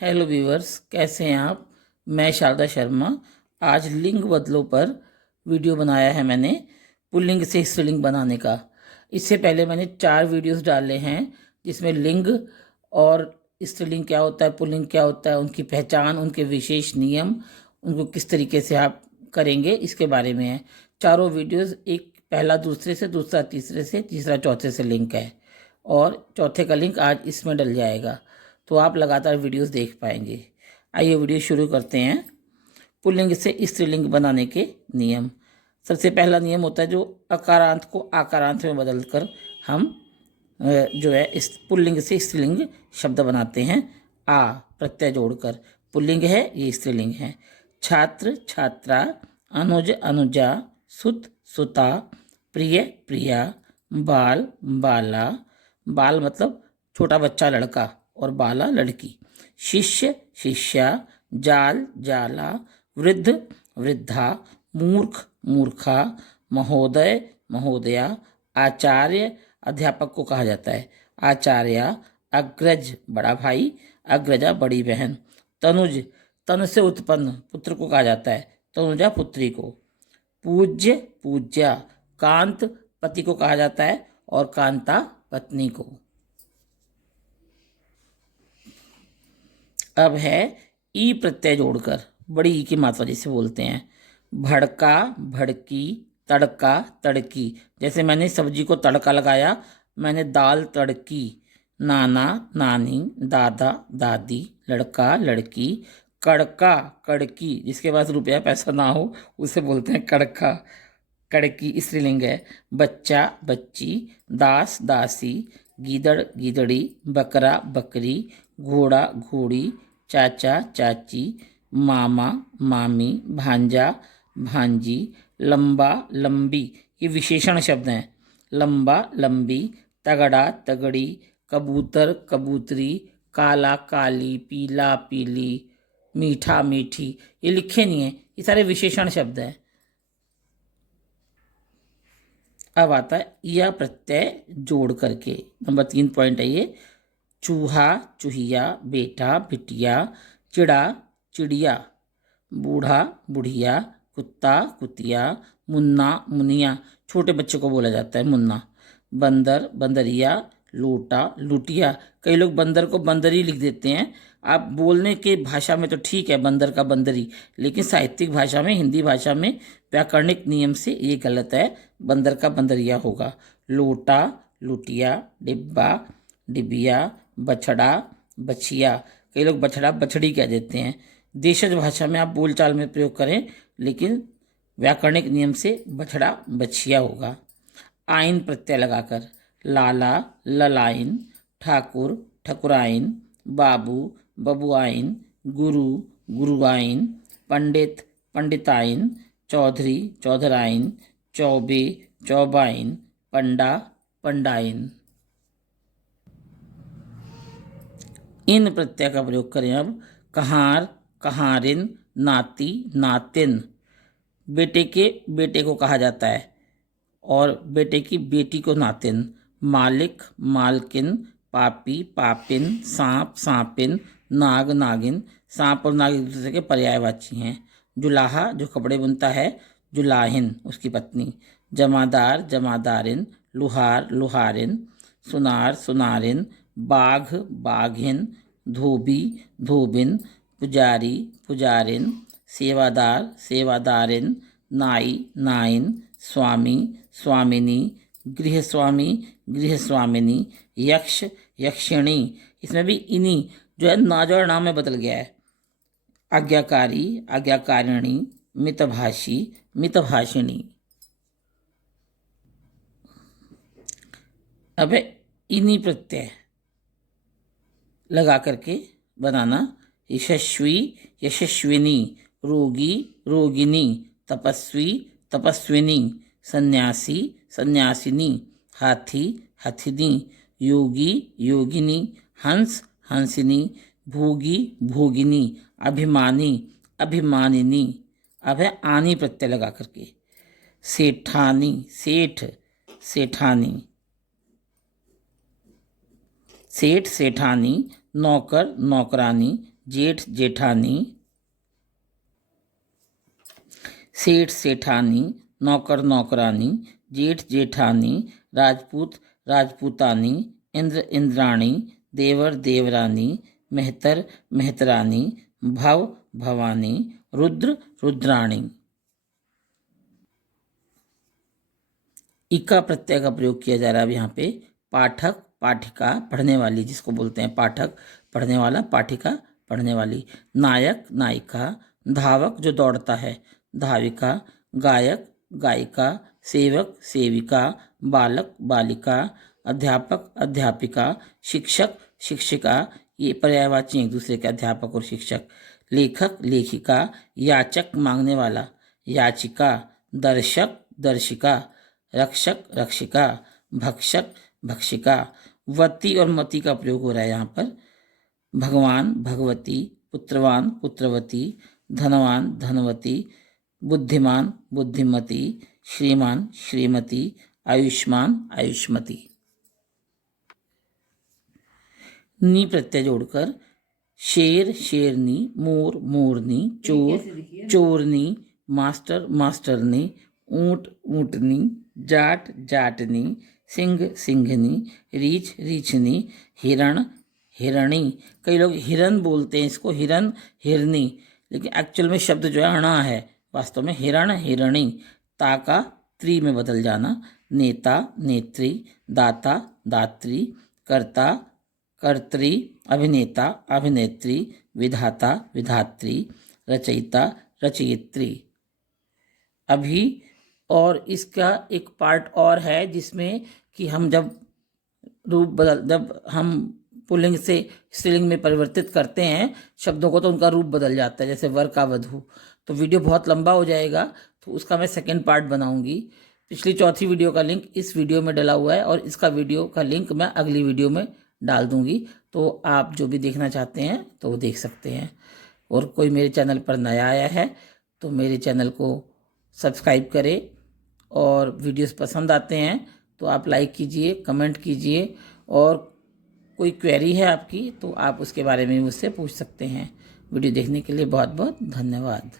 Hello viewers, कैसे हैं आप। मैं शारदा शर्मा। आज लिंग बदलो पर वीडियो बनाया है मैंने, पुल्लिंग से स्त्रीलिंग बनाने का। इससे पहले मैंने 4 वीडियोस डाले हैं जिसमें लिंग और स्त्रीलिंग क्या होता है, पुल्लिंग क्या होता है, उनकी पहचान, उनके विशेष नियम, उनको किस तरीके से आप करेंगे, इसके बारे में है। चारों वीडियोस, एक पहला दूसरे से, दूसरा तीसरे से, तीसरा चौथे से लिंक है और चौथे का लिंक आज इसमें डल जाएगा, तो आप लगातार वीडियोस देख पाएंगे। आइए वीडियो शुरू करते हैं। पुल्लिंग से स्त्रीलिंग बनाने के नियम। सबसे पहला नियम होता है जो अकारांत को आकारांत में बदलकर हम जो है इस पुल्लिंग से स्त्रीलिंग शब्द बनाते हैं। आ प्रत्यय जोड़कर पुल्लिंग है, ये स्त्रीलिंग है। छात्र छात्रा, अनुज अनुजा, सुत सुता, प्रिय प्रिया, बाल बाला, बाल मतलब छोटा बच्चा लड़का और बाला लड़की, शिष्य शिष्या, जाल जाला, वृद्ध वृद्धा, मूर्ख मूर्खा, महोदय महोदया, आचार्य अध्यापक को कहा जाता है, आचार्या, अग्रज बड़ा भाई, अग्रजा बड़ी बहन, तनुज तन से उत्पन्न पुत्र को कहा जाता है, तनुजा पुत्री को, पूज्य पूज्या, कांत पति को कहा जाता है और कांता पत्नी को। अब है ई प्रत्यय जोड़कर, बड़ी ई की मात्रा जिसे बोलते हैं। भड़का भड़की, तड़का तड़की, जैसे मैंने सब्जी को तड़का लगाया, मैंने दाल तड़की। नाना नानी, दादा दादी, लड़का लड़की, कड़का कड़की, जिसके पास रुपया पैसा ना हो उसे बोलते हैं कड़का कड़की, स्त्रीलिंग है। बच्चा बच्ची, दास दासी, गीदड़ गीदड़ी, बकरा बकरी, घोड़ा घोड़ी, चाचा चाची, मामा मामी, भांजा भांजी, लंबा लंबी, ये विशेषण शब्द हैं। लंबा लंबी, तगड़ा तगड़ी, कबूतर कबूतरी, काला काली, पीला पीली, मीठा मीठी, ये लिखे नहीं है, ये सारे विशेषण शब्द हैं। अब आता है यह प्रत्यय जोड़ करके, नंबर 3 पॉइंट है ये। चूहा चूहिया, बेटा बिटिया, चिड़ा चिड़िया, बूढ़ा बुढ़िया, कुत्ता कुतिया, मुन्ना मुनिया, छोटे बच्चे को बोला जाता है मुन्ना, बंदर बंदरिया, लोटा लुटिया, कई लोग बंदर को बंदरी लिख देते हैं। आप बोलने के भाषा में तो ठीक है बंदर का बंदरी, लेकिन साहित्यिक भाषा में, हिंदी भाषा में व्याकरणिक नियम से ये गलत है, बंदर का बंदरिया होगा। लोटा लुटिया, डिब्बा डिबिया, बछड़ा बछिया, कई लोग बछड़ा बछड़ी कह देते हैं। देशज भाषा में आप बोलचाल में प्रयोग करें, लेकिन व्याकरणिक नियम से बछड़ा बछिया होगा। आइन प्रत्यय लगाकर, लाला ललाइन, ठाकुर ठकुराइन, बाबू बबुआइन, गुरु गुरुआइन, पंडित पंडिताइन, चौधरी चौधराइन, चौबे चौबाइन, पंडा पंडाइन। इन प्रत्यय का प्रयोग करें अब। कहार कहारिन, नाती नातिन, बेटे के बेटे को कहा जाता है और बेटे की बेटी को नातिन। मालिक मालकिन, पापी पापिन, सांप सांपिन, नाग नागिन, सांप और नाग एक दूसरे के पर्यायवाची हैं। जुलाहा जो कपड़े बुनता है, जुलाहिन उसकी पत्नी। जमादार जमादारिन, लुहार लुहारिन, सुनार सुनारिन, बाघ बाघिन, धोबी धोबिन, पुजारी पुजारिन, सेवादार सेवादारिन, नाई नाइन, स्वामी स्वामिनी, गृहस्वामी गृहस्वामिनी, यक्ष यक्षिणी, इसमें भी इनी जो है नाजौर नाम में बदल गया है। आज्ञाकारी आज्ञाकारिणी, मितभाषी मितभाषिणी। अब है इनी प्रत्यय लगा करके बनाना। यशस्वी यशस्विनी, रोगी रोगिनी, तपस्वी तपस्विनी, सन्यासी सन्यासिनी, हाथी हथिनी, योगी योगिनी, हंस हंसिनी, भोगी भोगिनी, अभिमानी अभिमानिनी। अब है आनी प्रत्यय लगा करके। सेठानी सेठ सेठानी, सेठ सेठानी, नौकर नौकरानी, जेठ जेठानी, सेठ सेठानी, नौकर नौकरानी, जेठ जेठानी, राजपूत राजपूतानी, इंद्र इंद्राणी, देवर देवरानी, मेहतर मेहतरानी, भव भवानी, रुद्र रुद्राणी। इका प्रत्यय का प्रयोग किया जा रहा है अब यहाँ पे। पाठक पाठिका पढ़ने वाली जिसको बोलते हैं पाठक पढ़ने वाला, पाठिका पढ़ने वाली। नायक नायिका, धावक जो दौड़ता है धाविका, गायक गायिका, सेवक सेविका, बालक बालिका, अध्यापक अध्यापिका, शिक्षक शिक्षिका, ये पर्यायवाची एक दूसरे के अध्यापक और शिक्षक। लेखक लेखिका, याचक मांगने वाला, याचिका, दर्शक दर्शिका, रक्षक रक्षिका, भक्षक भक्षिका। वती और मति का प्रयोग हो रहा है यहाँ पर। भगवान भगवती, पुत्रवान पुत्रवती, धनवान धनवती, बुद्धिमान बुद्धिमती, श्रीमान श्रीमती, आयुष्मान आयुष्मती। नी प्रत्यय जोड़कर शेर शेरनी, मोर मोरनी, चोर चोरनी, मास्टर मास्टरनी, ऊंट ऊंटनी, जाट जाटनी, सिंह सिंघनी, रीछ रीछनी, हिरण हिरणी। कई लोग हिरन बोलते हैं इसको, हिरन हिरनी, लेकिन एक्चुअल में शब्द जो है अणा है, वास्तव में हिरण हिरणी। ता का त्री में बदल जाना। नेता नेत्री, दाता दात्री, कर्ता कर्त्री, अभिनेता अभिनेत्री, विधाता विधात्री, रचयिता रचयित्री। अभी और इसका एक पार्ट और है जिसमें कि हम जब जब हम पुल्लिंग से स्त्रीलिंग में परिवर्तित करते हैं शब्दों को तो उनका रूप बदल जाता है, जैसे वर का वधु। तो वीडियो बहुत लंबा हो जाएगा, तो उसका मैं सेकंड पार्ट बनाऊंगी। पिछली चौथी वीडियो का लिंक इस वीडियो में डला हुआ है और इसका वीडियो का लिंक मैं अगली वीडियो में डाल दूंगी, तो आप जो भी देखना चाहते हैं तो वो देख सकते हैं। और कोई मेरे चैनल पर नया आया है तो मेरे चैनल को सब्सक्राइब करें, और वीडियोस पसंद आते हैं तो आप लाइक कीजिए, कमेंट कीजिए, और कोई क्वेरी है आपकी तो आप उसके बारे में मुझसे पूछ सकते हैं। वीडियो देखने के लिए बहुत बहुत धन्यवाद।